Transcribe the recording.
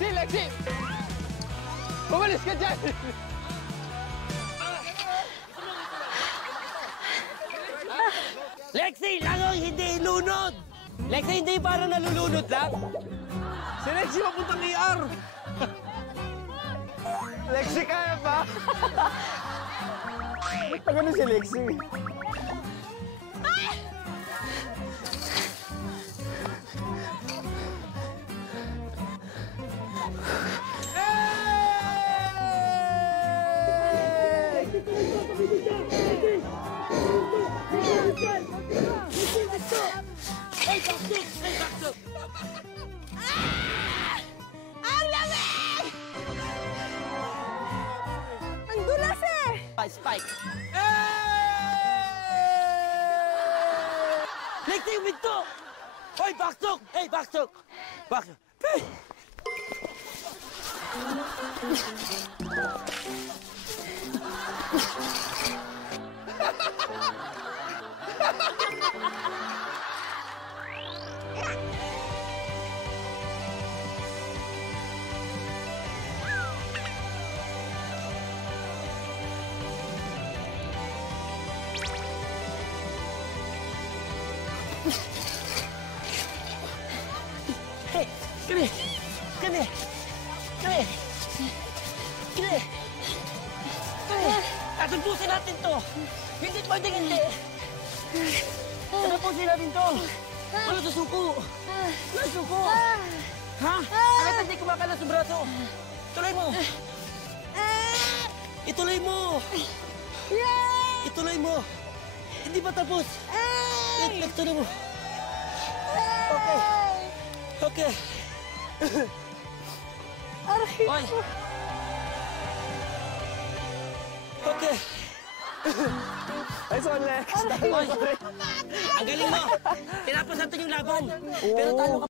Lexi, Lexi! Bumalis ka dyan! Lexi, langoy, hindi ilunod! Lexi, hindi parang nalulunod lang. Si Lexi mapuntang ER! Lexi, kaya ba? Ba't na ganun si Lexi? Ang lamig! Ang dulas eh! Spike. Lexi, uminto! Hoy, backstroke! Hey, backstroke! Backstroke! Hey! Hey, kini! Kini! Kini! Kini! Kini! Tatumpusin natin to! Hindi pwedeng hindi! Tatumpusin natin to! Wala susuko! Wala susuko! Ha? Bakit hindi kumakalas sa braso? Tuloy mo! Ituloy mo! Ituloy mo! Hindi pa tapos! Tuloy mo! Okay! Okay! Hoy! Okay! Ay, so Lex! Hoy! Ang galing mo! Tinapos natin yung laban! Pero talo ka